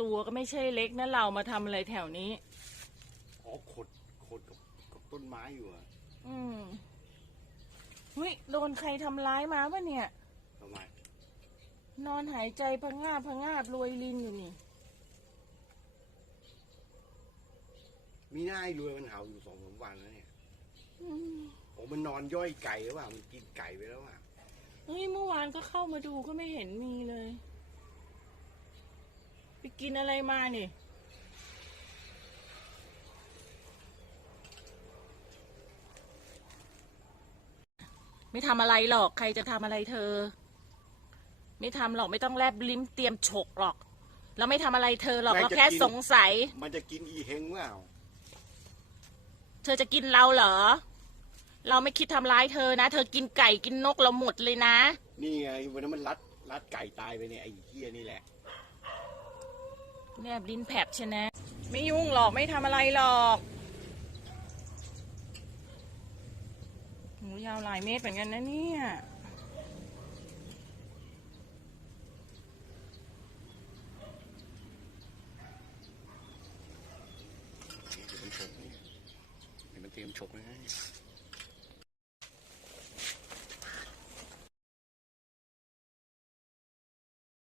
ตัวก็ไม่ใช่เล็กนะเรามาทำอะไรแถวนี้ อ๋อขดขดกับกับต้นไม้อยู่อะอืมเฮ้ยโดนใครทำร้ายมาปะเนี่ย ทำไมนอนหายใจพะงาบพะงาบรวยลินอยู่นี่มีหน้าไอ้รวยมันเห่าอยู่สองสามวันแล้วเนี่ยอืมโอ้มันนอนย่อยไก่หรือเปล่ามันกินไก่ไปแล้วอะเฮ้ยเมื่อวานก็เข้ามาดูก็ไม่เห็นมีเลย ไปกินอะไรมานี่ ไม่ทำอะไรหรอกใครจะทำอะไรเธอ ไม่ทำหรอกไม่ต้องแลบลิ้มเตรียมฉกหรอกแล้วไม่ทำอะไรเธอหรอกเราแค่สงสัย มันจะกินอีเฮงเปล่าเธอจะกินเราเหรอ เราไม่คิดทำร้ายเธอนะ เธอกินไก่กินนกเราหมดเลยนะ นี่ไงวันนั้นมันรัดรัดไก่ตายไปเนี่ยไอ้เหี้ยนี่แหละ แนบลิ้นแผบใช่ไหมไม่ยุ่งหรอกไม่ทำอะไรหรอกหูยาวหลายเมตรเหมือนกันนะเนี่ยเดี๋ยมันฉกเนี่ยเดี๋ยวมันเตรียมฉกนะ